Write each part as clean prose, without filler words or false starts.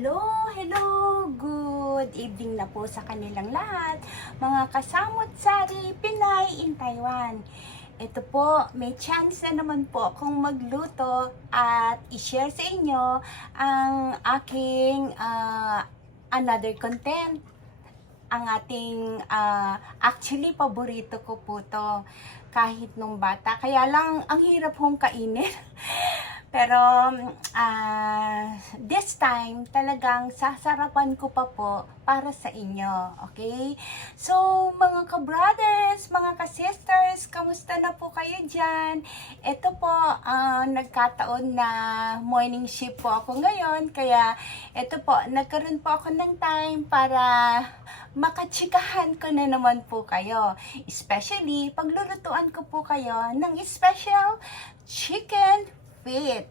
Hello, hello! Good evening na po sa kanilang lahat, mga kasamot sari Pinay in Taiwan. Ito po, may chance na naman po akong magluto at i-share sa inyo ang aking another content. Ang ating, actually, paborito ko po to kahit nung bata. Kaya lang, ang hirap hong kainin. Pero, this time, talagang sasarapan ko pa po para sa inyo. Okay? So, mga ka-brothers, mga ka-sisters, kamusta na po kayo dyan? Ito po, nagkataon na morning shift po ako ngayon. Kaya, ito po, nagkaroon po ako ng time para makachikahan ko na naman po kayo. Especially, paglulutuan ko po kayo ng special chicken feet.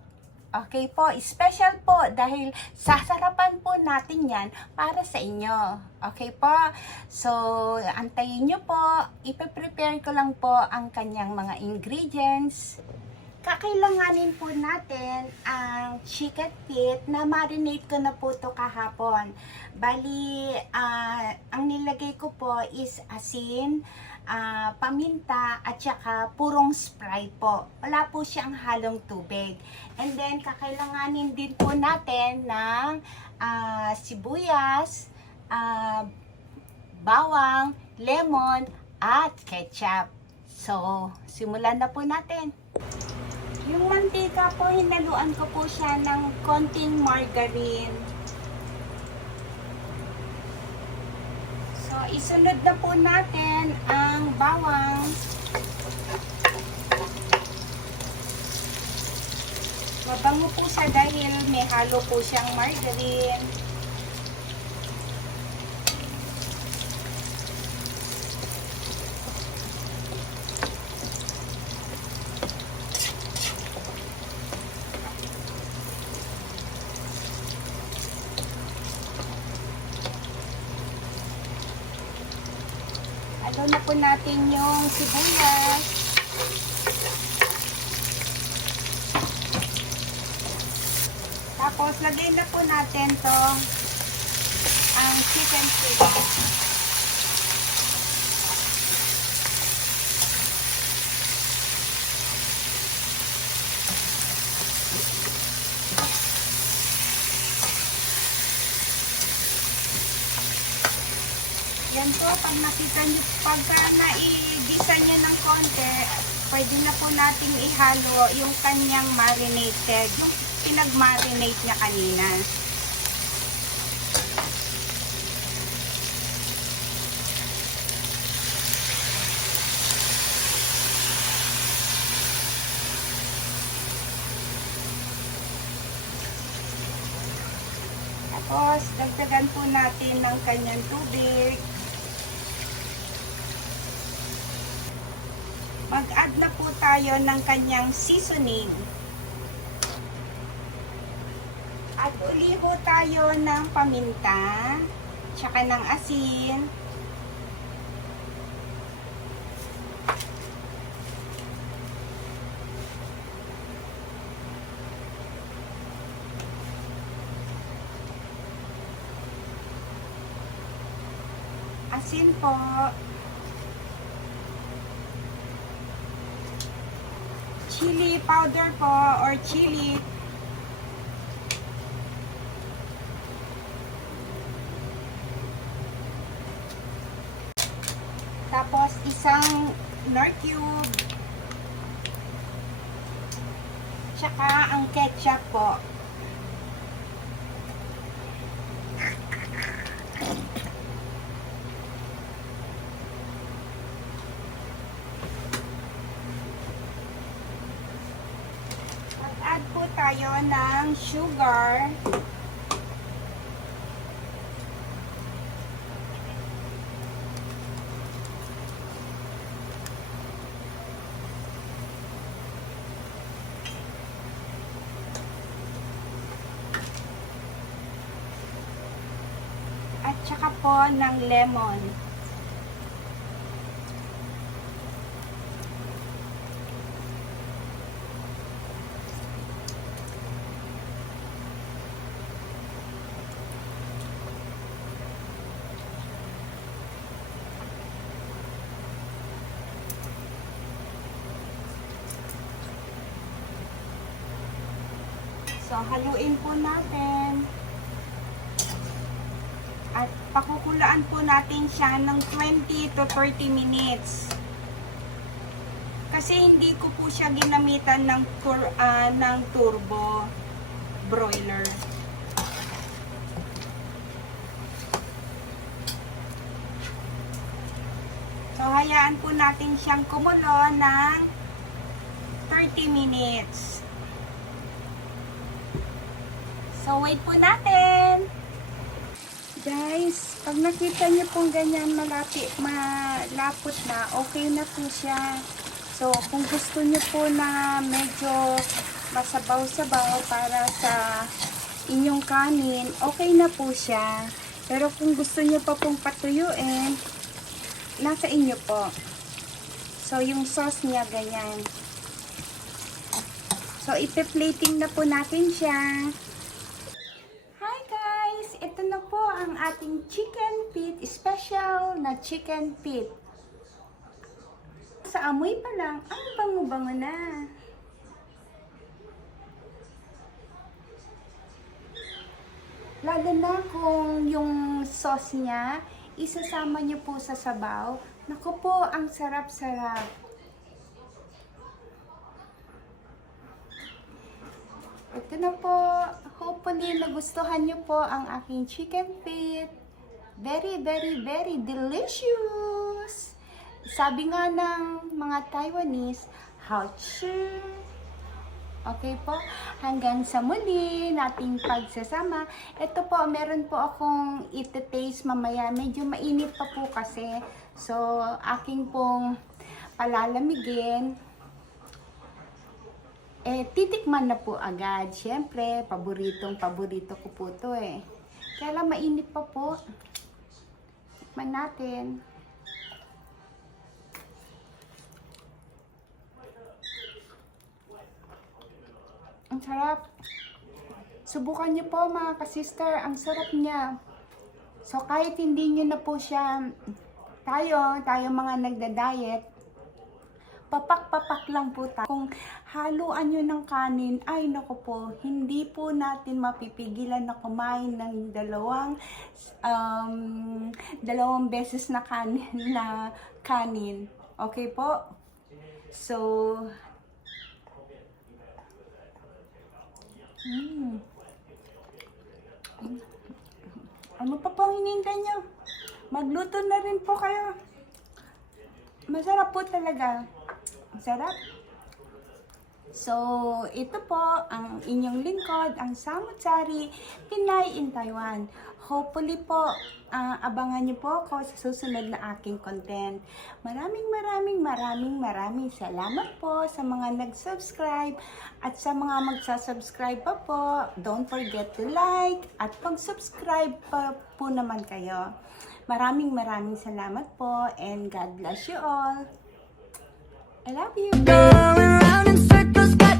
Okay po, special po dahil sasarapan po natin yan para sa inyo. Okay po? So, antayin nyo po. Ipe-prepare ko lang po ang kanyang mga ingredients. Kakailanganin po natin ang chicken feet na marinate ko na po to kahapon. Bali, ang nilagay ko po is asin, paminta at saka purong Sprite po. Wala po siyang halong tubig. And then, kakailanganin din po natin ng sibuyas, bawang, lemon, at ketchup. So, simulan na po natin. Yung mantika po, hinaluan ko po siya ng konting margarine. So, isunod na po natin ang bawang. Mabango po siya dahil may halo po siyang margarine. Halo na po natin yung sibuyas. Tapos, lagay na po natin to ang chicken feet. Yan po, pag nakita nyo, pagka naigisa nyo ng konti, pwede na po nating ihalo yung kanyang marinated, yung pinag-marinate niya kanina. Tapos, dagdagan po natin ng kanyang tubig. Mag-add na po tayo ng kanyang seasoning. At uli po tayo ng paminta, tsaka ng asin. Asin po. Chili powder po or chili. Tapos isang nor cube. Tsaka ang ketchup po. Mag-add po tayo ng sugar. At saka po ng lemon. So, haluin po natin. At pakukulaan po natin siya ng 20 to 30 minutes. Kasi hindi ko po siya ginamitan ng turbo broiler. So, hayaan po natin siyang kumulo ng 30 minutes. So, wait po natin. Guys, pag nakita niyo pong ganyan malapot na, okay na po siya. So, kung gusto niyo po na medyo masabaw-sabaw para sa inyong kanin, okay na po siya. Pero kung gusto niyo pa pong patuyuin, nasa inyo po. So, yung sauce niya ganyan. So, ipe-plating na po natin siya. Hi guys! Ito na po ang ating chicken feet. Special na chicken feet. Sa amoy pa lang, ang bango-bango na. Lalo na kung yung sauce niya, isasama niyo po sa sabaw. Naku po, ang sarap-sarap. Ito na po. Hopefully, nagustuhan niyo po ang aking chicken feet. Very, very, very delicious! Sabi nga ng mga Taiwanese, Haochi. Okay po, hanggang sa muli nating pagsasama. Ito po, meron po akong iti-taste mamaya. Medyo mainit pa po kasi. So, aking pong palalamigin. Titikman na po agad. Siyempre, paborito ko po to eh. Kaya lang mainit pa po. Tikman natin. Ang sarap. Subukan niyo po mga ka-sister. Ang sarap niya. So, kahit hindi niyo na po siya, tayo mga nagda-diet, papak-papak lang po tayo. Kung haluan nyo ng kanin, ay naku po, hindi po natin mapipigilan na kumain ng dalawang beses na kanin. Okay po? So, ano pa pong hinihintay nyo? Magluto na rin po kayo. Masarap po talaga. Masarap. So, ito po ang inyong lingkod, ang Samutsari, Pinay in Taiwan. Hopefully po, abangan niyo po ako sa susunod na aking content. Maraming salamat po sa mga nag-subscribe at sa mga magsasubscribe pa po. Don't forget to like at pag-subscribe pa po naman kayo. Maraming salamat po and God bless you all. I love you. Go around in circles, got